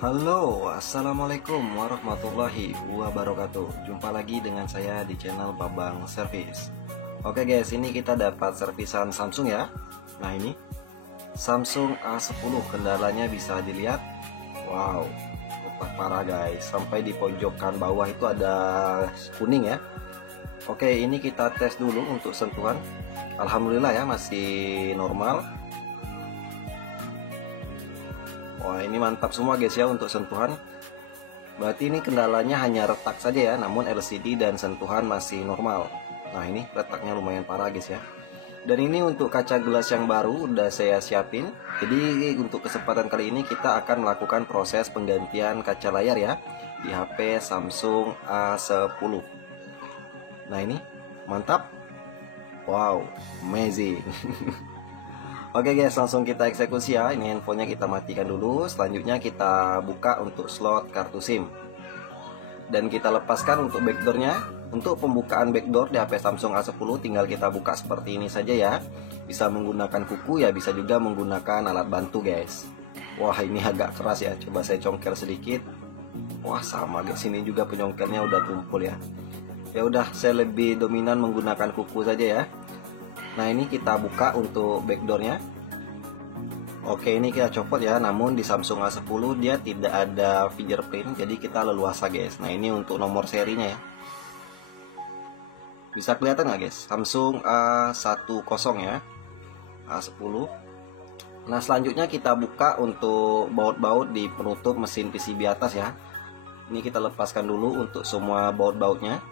Halo, assalamualaikum warahmatullahi wabarakatuh. Jumpa lagi dengan saya di channel Babang Service. Oke guys, ini kita dapat servisan Samsung ya. Nah ini Samsung A10, kendalanya bisa dilihat. Wow, retak parah guys. Sampai di pojokan bawah itu ada kuning ya. Oke, ini kita tes dulu untuk sentuhan. Alhamdulillah ya, masih normal. Wah, ini mantap semua guys ya untuk sentuhan. Berarti ini kendalanya hanya retak saja ya, namun LCD dan sentuhan masih normal. Nah ini retaknya lumayan parah guys ya. Dan ini untuk kaca gelas yang baru udah saya siapin. Jadi untuk kesempatan kali ini kita akan melakukan proses penggantian kaca layar ya di HP Samsung A10. Nah ini mantap. Wow, amazing. Oke guys, langsung kita eksekusi ya. Ini handphonenya kita matikan dulu. Selanjutnya kita buka untuk slot kartu SIM. Dan kita lepaskan untuk backdoornya. Untuk pembukaan backdoor di HP Samsung A10 tinggal kita buka seperti ini saja ya. Bisa menggunakan kuku ya, bisa juga menggunakan alat bantu guys. Wah ini agak keras ya, coba saya congkel sedikit. Wah sama guys, ini juga penyongkelnya udah tumpul ya. Ya udah, saya lebih dominan menggunakan kuku saja ya. Nah ini kita buka untuk backdoornya. Oke, ini kita copot ya. Namun di Samsung A10 dia tidak ada fingerprint, jadi kita leluasa guys. Nah ini untuk nomor serinya ya. Bisa kelihatan nggak guys? Samsung A10 ya, A10. Nah selanjutnya kita buka untuk baut-baut di penutup mesin PCB atas ya. Ini kita lepaskan dulu untuk semua baut-bautnya.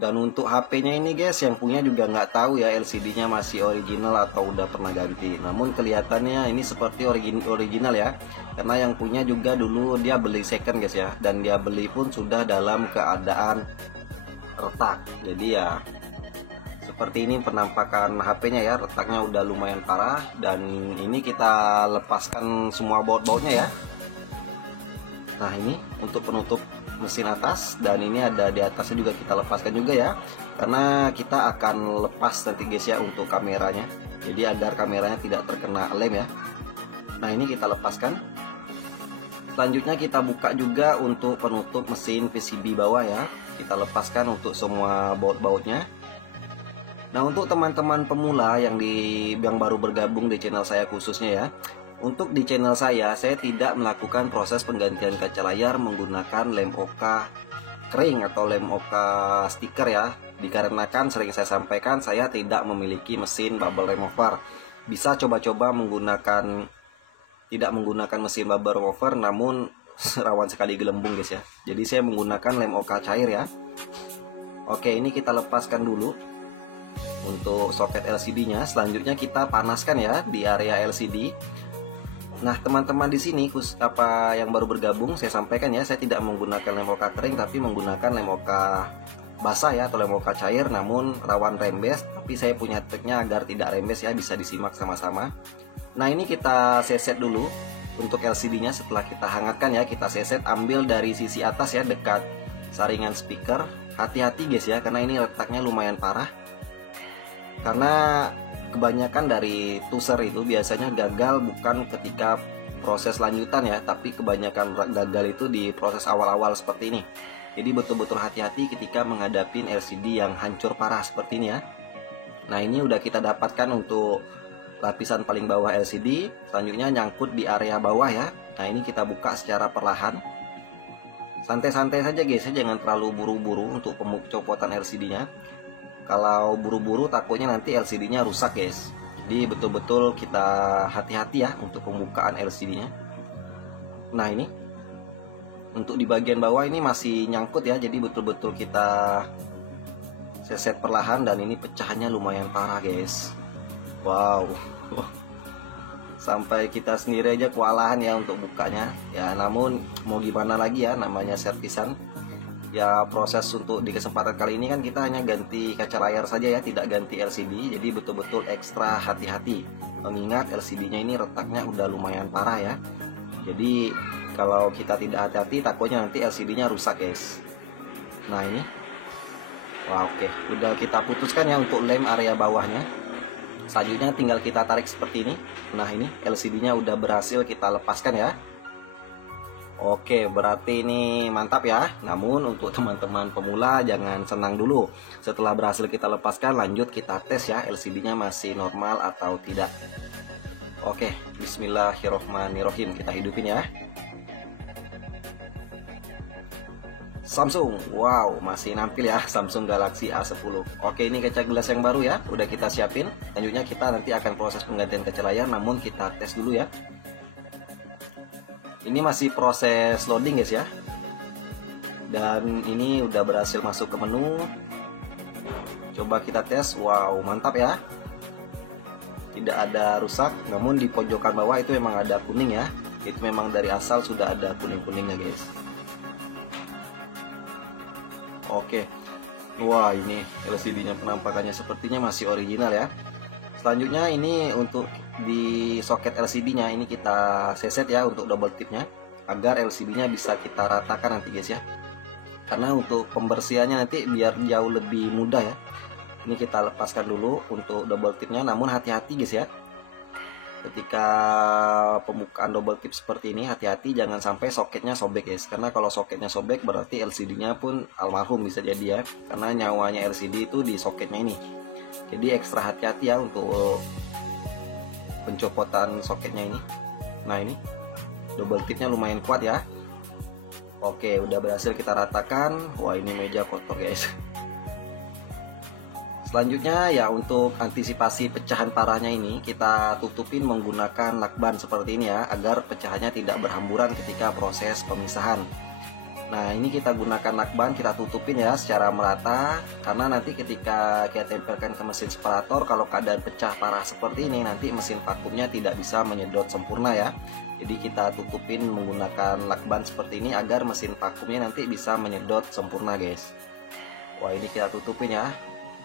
Dan untuk HP-nya ini guys, yang punya juga nggak tahu ya LCD-nya masih original atau udah pernah ganti. Namun kelihatannya ini seperti original ya, karena yang punya juga dulu dia beli second guys ya, dan dia beli pun sudah dalam keadaan retak. Jadi ya seperti ini penampakan HP-nya ya, retaknya udah lumayan parah. Dan ini kita lepaskan semua baut-bautnya ya. Nah ini untuk penutup mesin atas, dan ini ada di atasnya juga kita lepaskan juga ya, karena kita akan lepas nanti guys ya untuk kameranya, jadi agar kameranya tidak terkena lem ya. Nah ini kita lepaskan. Selanjutnya kita buka juga untuk penutup mesin PCB bawah ya, kita lepaskan untuk semua baut-bautnya. Nah untuk teman-teman pemula yang baru bergabung di channel saya khususnya ya, untuk di channel saya tidak melakukan proses penggantian kaca layar menggunakan lem OK kering atau lem OK stiker ya. Dikarenakan sering saya sampaikan saya tidak memiliki mesin bubble remover. Bisa coba-coba tidak menggunakan mesin bubble remover, namun rawan sekali gelembung guys ya. Jadi saya menggunakan lem OK cair ya. Oke, ini kita lepaskan dulu untuk soket LCD-nya. Selanjutnya kita panaskan ya di area LCD. Nah teman-teman di sini yang baru bergabung, saya sampaikan ya, saya tidak menggunakan lem OK kering tapi menggunakan lem OK basah ya, atau lem OK cair, namun rawan rembes. Tapi saya punya triknya agar tidak rembes ya, bisa disimak sama-sama. Nah ini kita seset dulu untuk LCD-nya. Setelah kita hangatkan ya, kita seset, ambil dari sisi atas ya, dekat saringan speaker. Hati-hati guys ya, karena ini retaknya lumayan parah. Karena kebanyakan dari tuser itu biasanya gagal bukan ketika proses lanjutan ya, tapi kebanyakan gagal itu di proses awal-awal seperti ini. Jadi betul-betul hati-hati ketika menghadapi LCD yang hancur parah seperti ini ya. Nah ini udah kita dapatkan untuk lapisan paling bawah LCD. Selanjutnya nyangkut di area bawah ya. Nah ini kita buka secara perlahan, santai-santai saja guys ya, jangan terlalu buru-buru untuk pemocotan LCD-nya. Kalau buru-buru takutnya nanti LCD-nya rusak guys. Jadi betul-betul kita hati-hati ya untuk pembukaan LCD-nya. Nah ini untuk di bagian bawah ini masih nyangkut ya, jadi betul-betul kita seset perlahan. Dan ini pecahannya lumayan parah guys. Wow, sampai kita sendiri aja kewalahan ya untuk bukanya ya. Namun mau gimana lagi ya, namanya servisan ya. Proses untuk di kesempatan kali ini kan kita hanya ganti kaca layar saja ya, tidak ganti LCD. Jadi betul-betul ekstra hati-hati, mengingat LCD-nya ini retaknya udah lumayan parah ya. Jadi kalau kita tidak hati-hati takutnya nanti LCD-nya rusak guys. Nah ini, wah oke, udah kita putuskan ya untuk lem area bawahnya. Selanjutnya tinggal kita tarik seperti ini. Nah, ini LCD-nya udah berhasil kita lepaskan ya. Oke, berarti ini mantap ya. Namun untuk teman-teman pemula jangan senang dulu. Setelah berhasil kita lepaskan, lanjut kita tes ya LCD-nya masih normal atau tidak. Oke, bismillahirrohmanirrohim. Kita hidupin ya. Samsung, wow, masih nampil ya Samsung Galaxy A10. Oke, ini kaca gelas yang baru ya, udah kita siapin. Selanjutnya kita nanti akan proses penggantian kaca layar, namun kita tes dulu ya. Ini masih proses loading guys ya. Dan ini udah berhasil masuk ke menu. Coba kita tes. Wow, mantap ya. Tidak ada rusak. Namun di pojokan bawah itu memang ada kuning ya. Itu memang dari asal sudah ada kuning-kuningnya guys. Oke. Wah, ini LCD-nya penampakannya sepertinya masih original ya. Selanjutnya ini untuk di soket LCD-nya ini kita seset ya untuk double tipnya agar LCD-nya bisa kita ratakan nanti guys ya. Karena untuk pembersihannya nanti biar jauh lebih mudah ya. Ini kita lepaskan dulu untuk double tipnya, namun hati-hati guys ya. Ketika pembukaan double tip seperti ini hati-hati jangan sampai soketnya sobek guys. Karena kalau soketnya sobek berarti LCD-nya pun almarhum bisa jadi ya. Karena nyawanya LCD itu di soketnya ini. Jadi ekstra hati-hati ya untuk pencopotan soketnya ini. Nah, ini double tipnya lumayan kuat ya. Oke, udah berhasil kita ratakan. Wah, ini meja kotor guys. Selanjutnya ya untuk antisipasi pecahan parahnya ini kita tutupin menggunakan lakban seperti ini ya, agar pecahannya tidak berhamburan ketika proses pemisahan. Nah, ini kita gunakan lakban, kita tutupin ya secara merata. Karena nanti ketika kita tempelkan ke mesin separator, kalau keadaan pecah parah seperti ini, nanti mesin vakumnya tidak bisa menyedot sempurna ya. Jadi kita tutupin menggunakan lakban seperti ini agar mesin vakumnya nanti bisa menyedot sempurna guys. Wah, ini kita tutupin ya.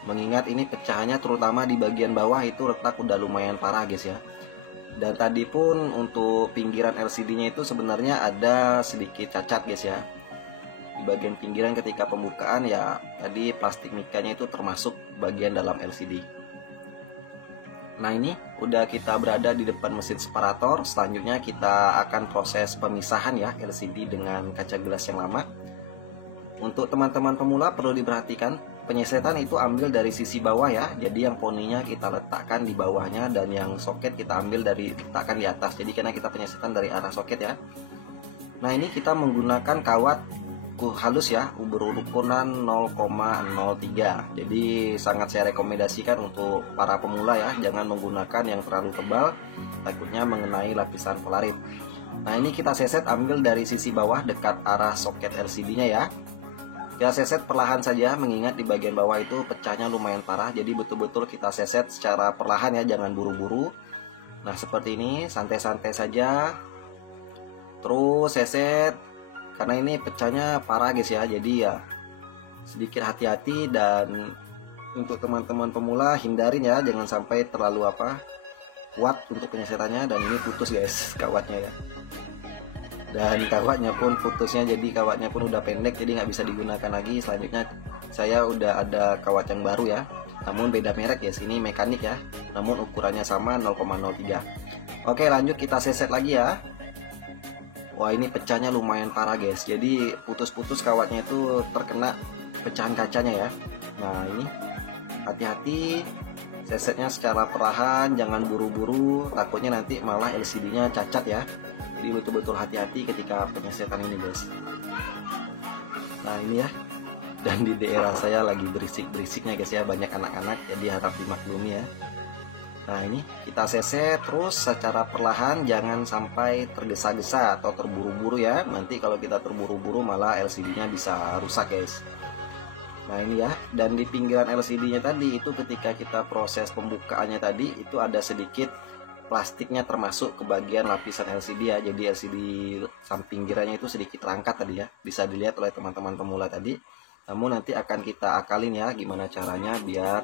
Mengingat ini pecahannya terutama di bagian bawah itu retak udah lumayan parah guys ya. Dan tadi pun untuk pinggiran LCD-nya itu sebenarnya ada sedikit cacat guys ya. Di bagian pinggiran ketika pembukaan ya tadi plastik mikanya itu termasuk bagian dalam LCD. Nah, ini udah kita berada di depan mesin separator. Selanjutnya kita akan proses pemisahan ya LCD dengan kaca gelas yang lama. Untuk teman-teman pemula perlu diperhatikan penyesetan itu ambil dari sisi bawah ya. Jadi yang poninya kita letakkan di bawahnya dan yang soket kita ambil dari letakkan di atas. Jadi karena kita penyesetan dari arah soket ya. Nah, ini kita menggunakan kawat halus ya, berukuran 0,03. Jadi sangat saya rekomendasikan untuk para pemula ya, jangan menggunakan yang terlalu tebal, takutnya mengenai lapisan polarit. Nah, ini kita seset ambil dari sisi bawah dekat arah soket LCD-nya ya. Kita seset perlahan saja, mengingat di bagian bawah itu pecahnya lumayan parah. Jadi betul-betul kita seset secara perlahan ya, jangan buru-buru. Nah, seperti ini, santai-santai saja. Terus seset. Karena ini pecahnya parah guys ya, jadi ya sedikit hati-hati. Dan untuk teman-teman pemula hindarin ya, jangan sampai terlalu kuat untuk penyesetannya. Dan ini putus guys kawatnya ya. Dan kawatnya pun putusnya, jadi kawatnya pun udah pendek, jadi nggak bisa digunakan lagi. Selanjutnya saya udah ada kawat yang baru ya, namun beda merek ya, sini mekanik ya, namun ukurannya sama 0,03. Oke, lanjut kita seset lagi ya. Wah, ini pecahnya lumayan parah guys, jadi putus-putus kawatnya itu terkena pecahan kacanya ya. Nah, ini hati-hati, sesetnya secara perlahan, jangan buru-buru, takutnya nanti malah LCD-nya cacat ya. Jadi betul-betul hati-hati ketika penyesetan ini guys. Nah, ini ya, dan di daerah saya lagi berisik-berisiknya guys ya, banyak anak-anak, jadi harap dimaklumi ya. Nah, ini kita seset terus secara perlahan, jangan sampai tergesa-gesa atau terburu-buru ya. Nanti kalau kita terburu-buru malah LCD-nya bisa rusak guys. Nah, ini ya, dan di pinggiran LCD-nya tadi itu ketika kita proses pembukaannya tadi itu ada sedikit plastiknya termasuk ke bagian lapisan LCD ya. Jadi LCD samping pinggirannya itu sedikit rangkat tadi ya, bisa dilihat oleh teman-teman pemula tadi. Namun nanti akan kita akalin ya gimana caranya biar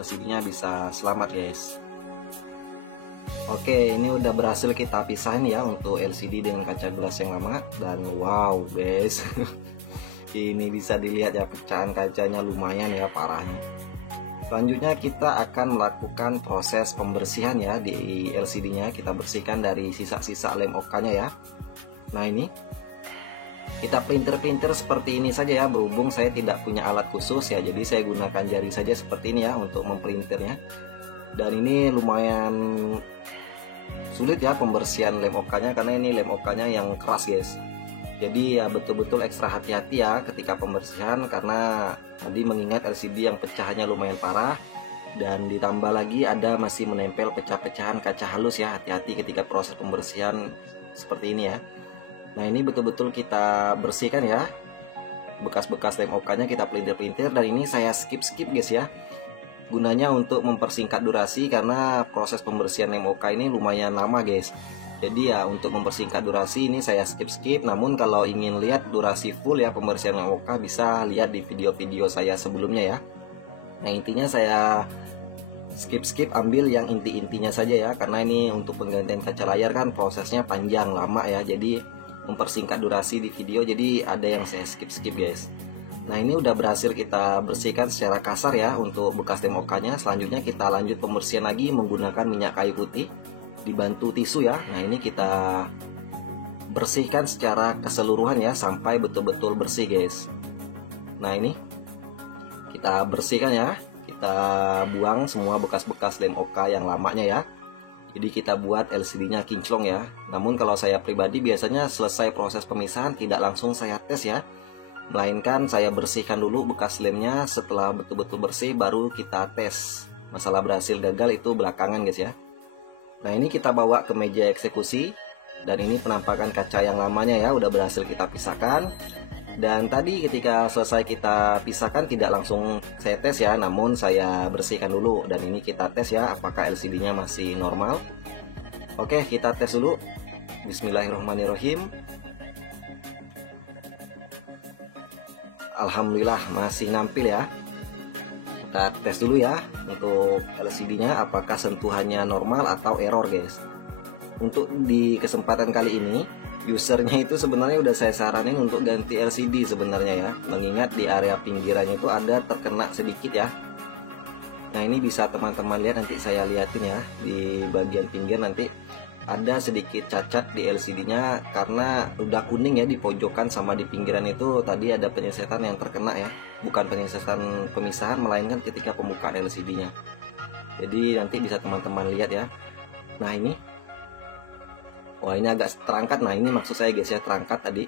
LCD-nya bisa selamat guys. Oke, ini udah berhasil kita pisahin ya untuk LCD dengan kaca gelas yang lama. Dan wow guys, ini bisa dilihat ya pecahan kacanya lumayan ya parahnya. Selanjutnya kita akan melakukan proses pembersihan ya di LCD-nya. Kita bersihkan dari sisa-sisa lem OK-nya ya. Nah ini kita pelintir-pelintir seperti ini saja ya, berhubung saya tidak punya alat khusus ya, jadi saya gunakan jari saja seperti ini ya untuk mempelintirnya. Dan ini lumayan sulit ya pembersihan lem OK-nya, karena ini lem OK-nya yang keras guys. Jadi ya betul-betul ekstra hati-hati ya ketika pembersihan, karena tadi mengingat LCD yang pecahannya lumayan parah, dan ditambah lagi ada masih menempel pecah-pecahan kaca halus ya. Hati-hati ketika proses pembersihan seperti ini ya. Nah ini betul-betul kita bersihkan ya, bekas-bekas lem OK-nya kita pelintir-pelintir, dan ini saya skip-skip guys ya, gunanya untuk mempersingkat durasi, karena proses pembersihan lem OK ini lumayan lama guys. Jadi ya untuk mempersingkat durasi ini saya skip-skip. Namun kalau ingin lihat durasi full ya pembersihan lem OK, bisa lihat di video-video saya sebelumnya ya. Nah intinya saya skip-skip, ambil yang inti-intinya saja ya, karena ini untuk penggantian kaca layar kan prosesnya panjang lama ya, jadi mempersingkat durasi di video, jadi ada yang saya skip-skip guys. Nah ini udah berhasil kita bersihkan secara kasar ya untuk bekas lem OK-nya. Selanjutnya kita lanjut pembersihan lagi menggunakan minyak kayu putih dibantu tisu ya. Nah ini kita bersihkan secara keseluruhan ya, sampai betul-betul bersih guys. Nah ini kita bersihkan ya, kita buang semua bekas-bekas lem OK yang lamanya ya. Jadi kita buat LCD-nya kinclong ya. Namun kalau saya pribadi biasanya selesai proses pemisahan tidak langsung saya tes ya, melainkan saya bersihkan dulu bekas lemnya. Setelah betul-betul bersih baru kita tes. Masalah berhasil gagal itu belakangan guys ya. Nah ini kita bawa ke meja eksekusi, dan ini penampakan kaca yang lamanya ya, udah berhasil kita pisahkan. Dan tadi ketika selesai kita pisahkan tidak langsung saya tes ya, namun saya bersihkan dulu. Dan ini kita tes ya apakah LCD-nya masih normal. Oke, kita tes dulu. Bismillahirrahmanirrahim. Alhamdulillah masih nampil ya. Kita tes dulu ya untuk LCD-nya apakah sentuhannya normal atau error guys. Untuk di kesempatan kali ini usernya itu sebenarnya udah saya saranin untuk ganti LCD sebenarnya ya, mengingat di area pinggirannya itu ada terkena sedikit ya. Nah ini bisa teman-teman lihat, nanti saya liatin ya di bagian pinggir, nanti ada sedikit cacat di LCD-nya karena udah kuning ya di pojokan sama di pinggiran itu. Tadi ada penyesetan yang terkena ya, bukan penyesetan pemisahan, melainkan ketika pembukaan LCD-nya. Jadi nanti bisa teman-teman lihat ya. Nah ini, wah ini agak terangkat. Nah ini maksud saya guys ya, terangkat tadi.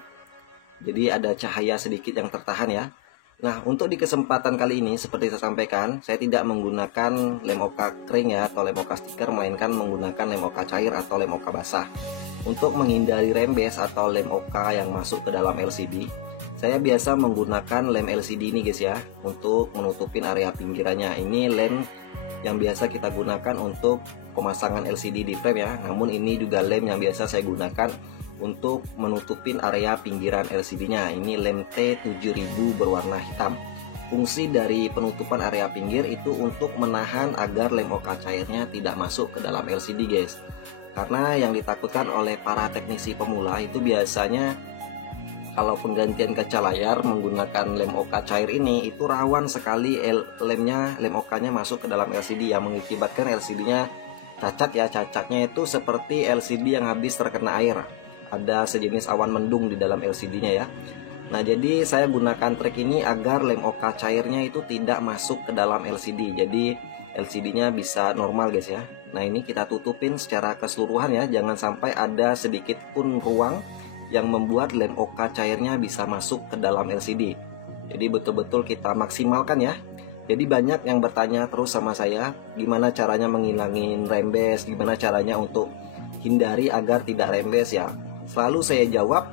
Jadi ada cahaya sedikit yang tertahan ya. Nah untuk di kesempatan kali ini seperti saya sampaikan, saya tidak menggunakan lem OK kering ya atau lem OK stiker, melainkan menggunakan lem OK cair atau lem OK basah. Untuk menghindari rembes atau lem OK yang masuk ke dalam LCD, saya biasa menggunakan lem LCD ini guys ya, untuk menutupin area pinggirannya. Ini lem yang biasa kita gunakan untuk pemasangan LCD di frame ya. Namun ini juga lem yang biasa saya gunakan untuk menutupin area pinggiran LCD-nya. Ini lem T7000 berwarna hitam. Fungsi dari penutupan area pinggir itu untuk menahan agar lem OK cairnya tidak masuk ke dalam LCD guys. Karena yang ditakutkan oleh para teknisi pemula itu biasanya kalau penggantian kaca layar menggunakan lem OK cair ini itu rawan sekali lem OK-nya masuk ke dalam LCD yang mengakibatkan LCD-nya cacat ya. Cacatnya itu seperti LCD yang habis terkena air. Ada sejenis awan mendung di dalam LCD-nya ya. Nah jadi saya gunakan trik ini agar lem OK cairnya itu tidak masuk ke dalam LCD. Jadi LCD-nya bisa normal guys ya. Nah ini kita tutupin secara keseluruhan ya, jangan sampai ada sedikit pun ruang yang membuat lem OK cairnya bisa masuk ke dalam LCD. Jadi betul-betul kita maksimalkan ya. Jadi banyak yang bertanya terus sama saya, gimana caranya menghilangin rembes, gimana caranya untuk hindari agar tidak rembes ya. Selalu saya jawab,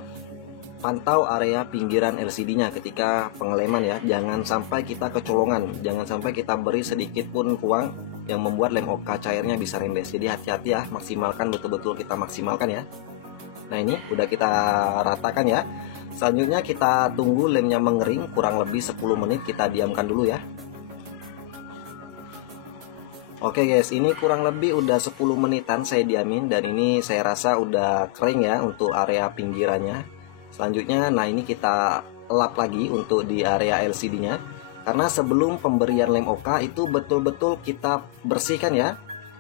pantau area pinggiran LCD-nya ketika pengeleman ya. Jangan sampai kita kecolongan, jangan sampai kita beri sedikit pun ruang yang membuat lem OK cairnya bisa rembes. Jadi hati-hati ya, maksimalkan, betul-betul kita maksimalkan ya. Nah ini udah kita ratakan ya. Selanjutnya kita tunggu lemnya mengering kurang lebih 10 menit, kita diamkan dulu ya. Oke guys, ini kurang lebih udah 10 menitan saya diamin, dan ini saya rasa udah kering ya untuk area pinggirannya. Selanjutnya, nah ini kita lap lagi untuk di area LCD-nya. Karena sebelum pemberian lem OK itu betul-betul kita bersihkan ya.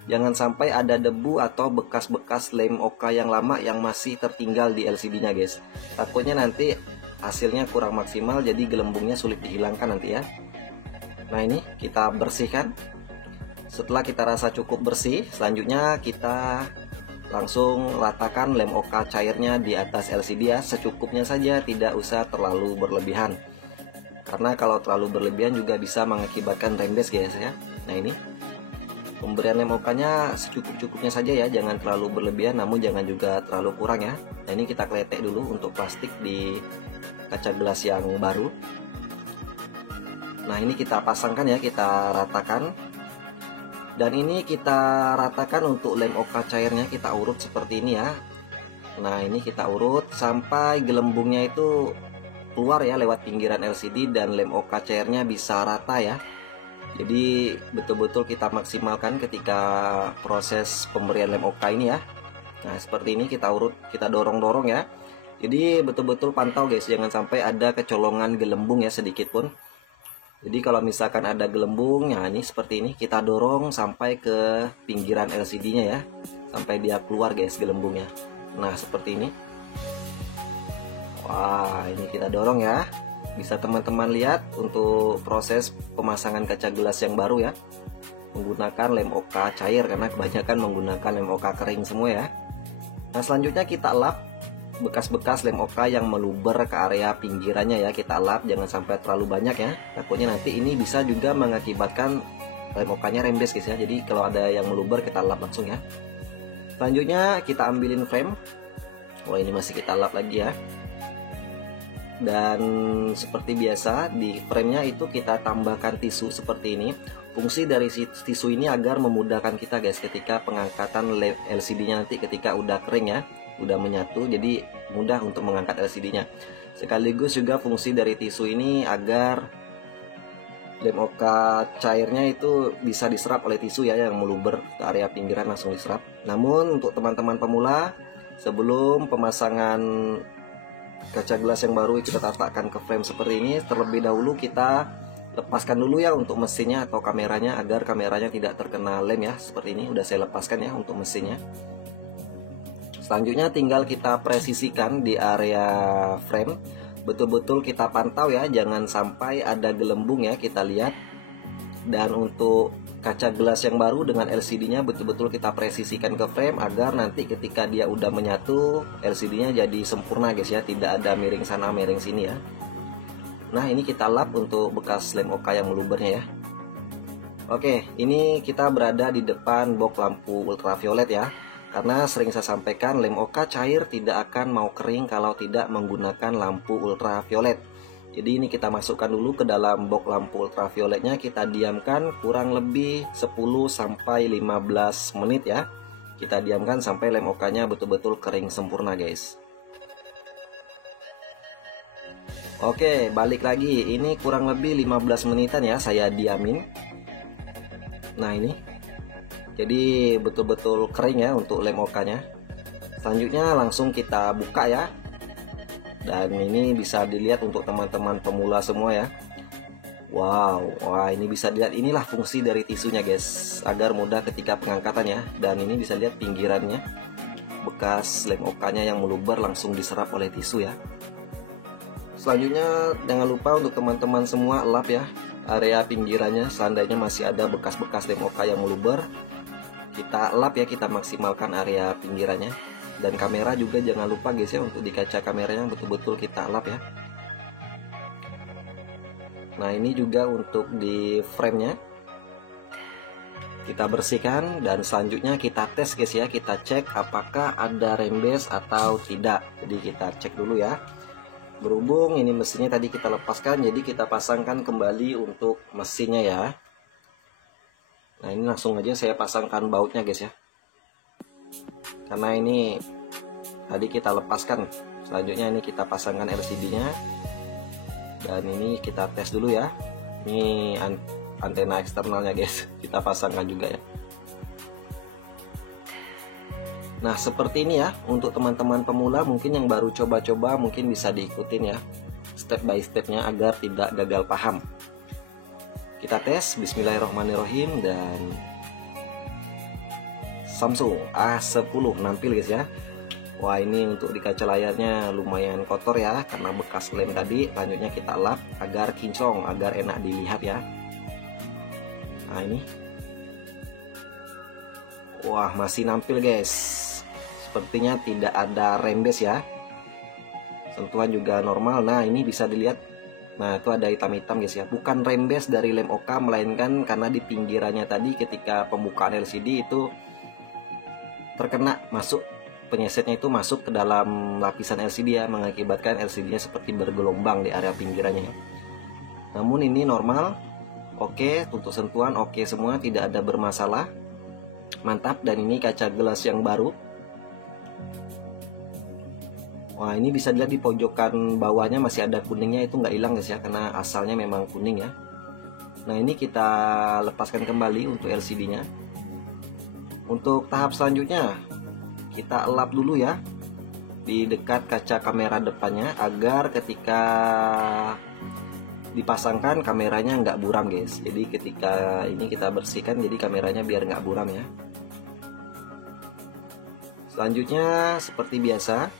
Jangan sampai ada debu atau bekas-bekas lem OK yang lama yang masih tertinggal di LCD-nya guys. Takutnya nanti hasilnya kurang maksimal, jadi gelembungnya sulit dihilangkan nanti ya. Nah ini kita bersihkan. Setelah kita rasa cukup bersih, selanjutnya kita langsung ratakan lem OK cairnya di atas LCD ya. Secukupnya saja, tidak usah terlalu berlebihan. Karena kalau terlalu berlebihan juga bisa mengakibatkan rembes guys ya. Nah ini pemberian lem OK-nya secukup-cukupnya saja ya, jangan terlalu berlebihan namun jangan juga terlalu kurang ya. Nah ini kita kletek dulu untuk plastik di kaca gelas yang baru. Nah ini kita pasangkan ya, kita ratakan. Dan ini kita ratakan untuk lem OK cairnya, kita urut seperti ini ya. Nah ini kita urut sampai gelembungnya itu keluar ya lewat pinggiran LCD dan lem OK cairnya bisa rata ya. Jadi betul-betul kita maksimalkan ketika proses pemberian lem OK ini ya. Nah seperti ini kita urut, kita dorong-dorong ya. Jadi betul-betul pantau guys, jangan sampai ada kecolongan gelembung ya sedikit pun. Jadi kalau misalkan ada gelembung, ya ini seperti ini kita dorong sampai ke pinggiran LCD-nya ya, sampai dia keluar guys gelembungnya. Nah seperti ini. Wah ini kita dorong ya. Bisa teman-teman lihat untuk proses pemasangan kaca gelas yang baru ya, menggunakan lem OK cair karena kebanyakan menggunakan lem OK kering semua ya. Nah selanjutnya kita lap bekas-bekas lem OK yang meluber ke area pinggirannya ya, kita lap jangan sampai terlalu banyak ya, takutnya nanti ini bisa juga mengakibatkan lem OK-nya rembes guys ya. Jadi kalau ada yang meluber kita lap langsung ya. Selanjutnya kita ambilin frame. Wah ini masih kita lap lagi ya. Dan seperti biasa di framenya itu kita tambahkan tisu seperti ini. Fungsi dari tisu ini agar memudahkan kita guys ketika pengangkatan LCD-nya nanti ketika udah kering ya, udah menyatu, jadi mudah untuk mengangkat LCD-nya. Sekaligus juga fungsi dari tisu ini agar lem OK cairnya itu bisa diserap oleh tisu ya, yang meluber ke area pinggiran langsung diserap. Namun untuk teman-teman pemula, sebelum pemasangan kaca gelas yang baru kita letakkan ke frame seperti ini, terlebih dahulu kita lepaskan dulu ya untuk mesinnya atau kameranya agar kameranya tidak terkena lem ya. Seperti ini udah saya lepaskan ya untuk mesinnya. Selanjutnya tinggal kita presisikan di area frame, betul-betul kita pantau ya, jangan sampai ada gelembung ya, kita lihat. Dan untuk kaca gelas yang baru dengan LCD-nya betul-betul kita presisikan ke frame agar nanti ketika dia udah menyatu LCD-nya jadi sempurna guys ya, tidak ada miring sana miring sini ya. Nah ini kita lap untuk bekas lem OK yang melubernya ya. Oke, ini kita berada di depan box lampu ultraviolet ya. Karena sering saya sampaikan lem OK cair tidak akan mau kering kalau tidak menggunakan lampu ultraviolet. Jadi ini kita masukkan dulu ke dalam box lampu ultravioletnya, kita diamkan kurang lebih 10-15 menit ya. Kita diamkan sampai lem OK-nya betul-betul kering sempurna guys. Oke, balik lagi. Ini kurang lebih 15 menitan ya saya diamin. Nah ini. Jadi betul-betul kering ya untuk lem OK-nya. Selanjutnya langsung kita buka ya. Dan ini bisa dilihat untuk teman-teman pemula semua ya. Wow, wah ini bisa dilihat, inilah fungsi dari tisunya guys, agar mudah ketika pengangkatannya. Dan ini bisa lihat pinggirannya, bekas lem OK-nya yang meluber langsung diserap oleh tisu ya. Selanjutnya jangan lupa untuk teman-teman semua lap ya area pinggirannya, seandainya masih ada bekas-bekas lem OK yang meluber, kita lap ya, kita maksimalkan area pinggirannya. Dan kamera juga jangan lupa guys ya, untuk di kaca kameranya betul-betul kita lap ya. Nah ini juga untuk di frame-nya kita bersihkan. Dan selanjutnya kita tes guys ya, kita cek apakah ada rembes atau tidak. Jadi kita cek dulu ya. Berhubung ini mesinnya tadi kita lepaskan, jadi kita pasangkan kembali untuk mesinnya ya. Nah ini langsung aja saya pasangkan bautnya guys ya, karena ini tadi kita lepaskan. Selanjutnya ini kita pasangkan LCD-nya. Dan ini kita tes dulu ya. Ini antena eksternalnya guys, kita pasangkan juga ya. Nah seperti ini ya, untuk teman-teman pemula mungkin yang baru coba-coba mungkin bisa diikutin ya, step by stepnya agar tidak gagal paham. Kita tes, bismillahirrahmanirrahim, dan Samsung A10 nampil guys ya. Wah, ini untuk di kaca layarnya lumayan kotor ya, karena bekas lem tadi. Lanjutnya kita lap agar kinclong, agar enak dilihat ya. Nah ini, wah masih nampil guys. Sepertinya tidak ada rembes ya. Sentuhan juga normal. Nah ini bisa dilihat. Nah itu ada hitam-hitam guys ya. Bukan rembes dari lem OK, melainkan karena di pinggirannya tadi ketika pembukaan LCD itu terkena, masuk penyesetnya itu masuk ke dalam lapisan LCD ya, mengakibatkan LCD-nya seperti bergelombang di area pinggirannya. Namun ini normal, oke, untuk sentuhan oke semua, tidak ada bermasalah, mantap. Dan ini kaca gelas yang baru. Wah ini bisa dilihat di pojokan bawahnya masih ada kuningnya, itu nggak hilang guys ya, karena asalnya memang kuning ya. Nah ini kita lepaskan kembali untuk LCD-nya. Untuk tahap selanjutnya, kita elap dulu ya di dekat kaca kamera depannya, agar ketika dipasangkan kameranya nggak buram guys. Jadi ketika ini kita bersihkan, jadi kameranya biar nggak buram ya. Selanjutnya seperti biasa,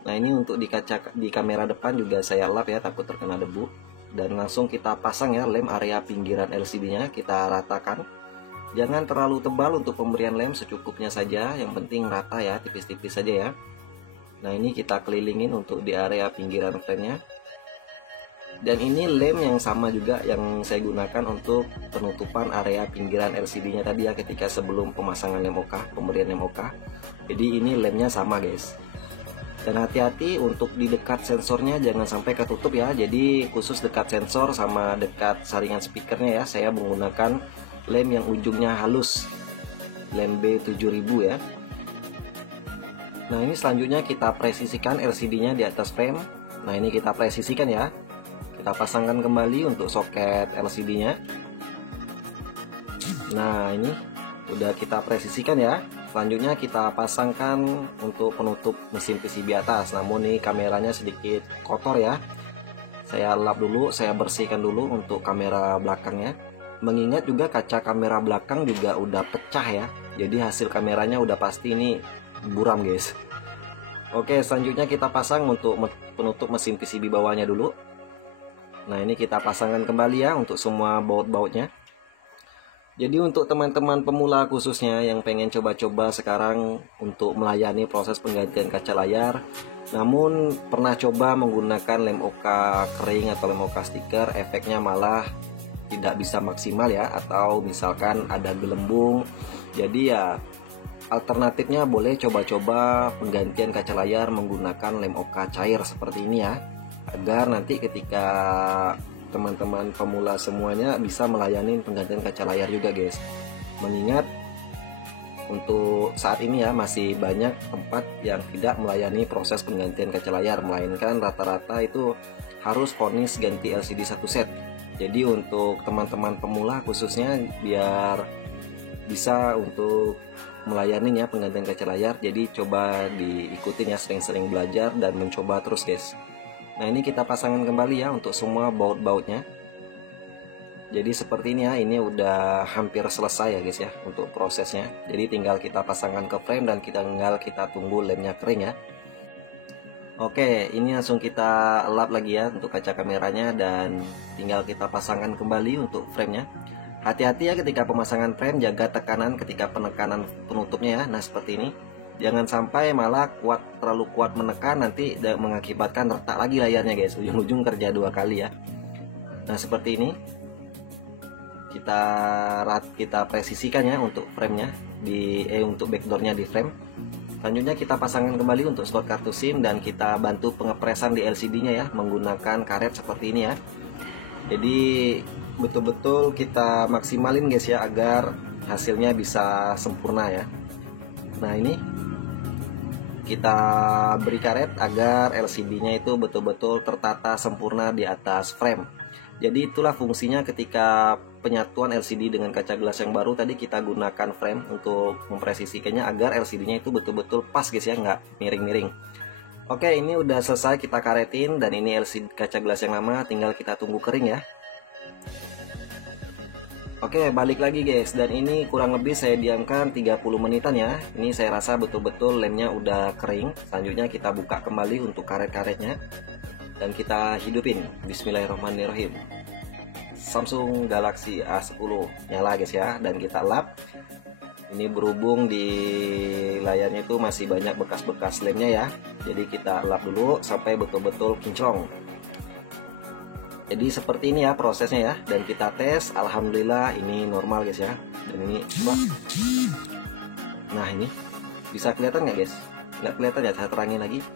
nah ini untuk di kamera depan juga saya lap ya, takut terkena debu. Dan langsung kita pasang ya lem area pinggiran LCD-nya, kita ratakan. Jangan terlalu tebal untuk pemberian lem, secukupnya saja, yang penting rata ya, tipis-tipis saja ya. Nah ini kita kelilingin untuk di area pinggiran frame-nya. Dan ini lem yang sama juga yang saya gunakan untuk penutupan area pinggiran LCD-nya tadi ya, ketika sebelum pemasangan lem OK, pemberian lem OK. Jadi ini lemnya sama guys. Dan hati-hati untuk di dekat sensornya, jangan sampai ketutup ya. Jadi khusus dekat sensor sama dekat saringan speakernya ya, saya menggunakan lem yang ujungnya halus, lem B7000 ya. Nah ini selanjutnya kita presisikan LCD-nya di atas frame. Nah ini kita presisikan ya, kita pasangkan kembali untuk soket LCD-nya. Nah ini udah kita presisikan ya. Selanjutnya kita pasangkan untuk penutup mesin PCB atas. Namun nih kameranya sedikit kotor ya, saya lap dulu, saya bersihkan dulu untuk kamera belakangnya. Mengingat juga kaca kamera belakang juga udah pecah ya, jadi hasil kameranya udah pasti ini buram guys. Oke, selanjutnya kita pasang untuk penutup mesin PCB bawahnya dulu. Nah ini kita pasangkan kembali ya untuk semua baut-bautnya. Jadi untuk teman-teman pemula khususnya yang pengen coba-coba sekarang untuk melayani proses penggantian kaca layar, namun pernah coba menggunakan lem OK kering atau lem OK stiker, efeknya malah tidak bisa maksimal ya, atau misalkan ada gelembung. Jadi ya alternatifnya boleh coba-coba penggantian kaca layar menggunakan lem OK cair seperti ini ya, agar nanti ketika teman-teman pemula semuanya bisa melayani penggantian kaca layar juga guys. Mengingat untuk saat ini ya masih banyak tempat yang tidak melayani proses penggantian kaca layar, melainkan rata-rata itu harus vonis ganti LCD satu set. Jadi untuk teman-teman pemula khususnya biar bisa untuk melayani ya penggantian kaca layar, jadi coba diikutin ya, sering-sering belajar dan mencoba terus guys. Nah ini kita pasangkan kembali ya untuk semua baut-bautnya. Jadi seperti ini ya, ini udah hampir selesai ya guys ya untuk prosesnya. Jadi tinggal kita pasangkan ke frame dan tinggal kita tunggu lemnya kering ya. Oke, ini langsung kita lap lagi ya untuk kaca kameranya, dan tinggal kita pasangkan kembali untuk framenya. Hati-hati ya ketika pemasangan frame, jaga tekanan ketika penekanan penutupnya ya. Nah seperti ini, jangan sampai malah terlalu kuat menekan, nanti mengakibatkan retak lagi layarnya guys, ujung-ujung kerja dua kali ya. Nah seperti ini, kita presisikan ya untuk framenya untuk backdoornya di frame. Selanjutnya kita pasangkan kembali untuk slot kartu SIM, dan kita bantu pengepresan di LCD-nya ya menggunakan karet seperti ini ya. Jadi betul-betul kita maksimalin guys ya, agar hasilnya bisa sempurna ya. Nah ini kita beri karet agar LCD-nya itu betul-betul tertata sempurna di atas frame. Jadi itulah fungsinya ketika penyatuan LCD dengan kaca gelas yang baru tadi, kita gunakan frame untuk mempresisikannya agar LCD-nya itu betul-betul pas guys ya, nggak miring-miring. Oke, ini udah selesai kita karetin, dan ini LCD kaca gelas yang lama tinggal kita tunggu kering ya. Oke, balik lagi guys, dan ini kurang lebih saya diamkan 30 menitan ya. Ini saya rasa betul-betul lemnya udah kering. Selanjutnya kita buka kembali untuk karet-karetnya dan kita hidupin. Bismillahirrahmanirrahim. Samsung Galaxy A10 nyala guys ya, dan kita lap. Ini berhubung di layarnya itu masih banyak bekas-bekas lemnya ya, jadi kita lap dulu sampai betul-betul kinclong. Jadi seperti ini ya prosesnya ya, dan kita tes, alhamdulillah ini normal guys ya. Dan ini coba, nah ini bisa kelihatan nggak guys? Nggak kelihatan ya, saya terangin lagi.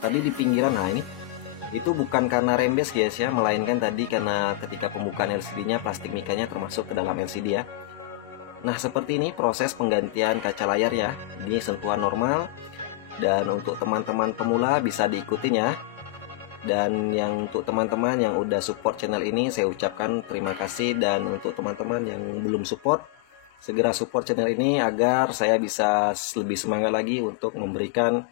Tadi di pinggiran, nah ini itu bukan karena rembes guys ya, melainkan tadi karena ketika pembukaan LCD-nya plastik mikanya termasuk ke dalam LCD ya. Nah seperti ini proses penggantian kaca layar ya. Ini sentuhan normal, dan untuk teman-teman pemula bisa diikutin ya. Dan yang untuk teman-teman yang udah support channel ini, saya ucapkan terima kasih. Dan untuk teman-teman yang belum support, segera support channel ini agar saya bisa lebih semangat lagi untuk memberikan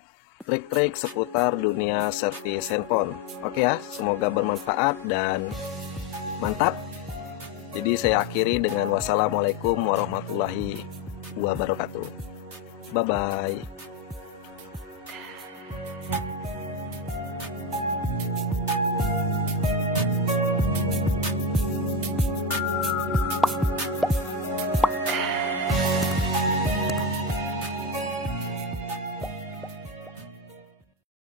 trik-trik seputar dunia servis handphone. Oke ya, semoga bermanfaat dan mantap. Jadi saya akhiri dengan wassalamualaikum warahmatullahi wabarakatuh. Bye-bye.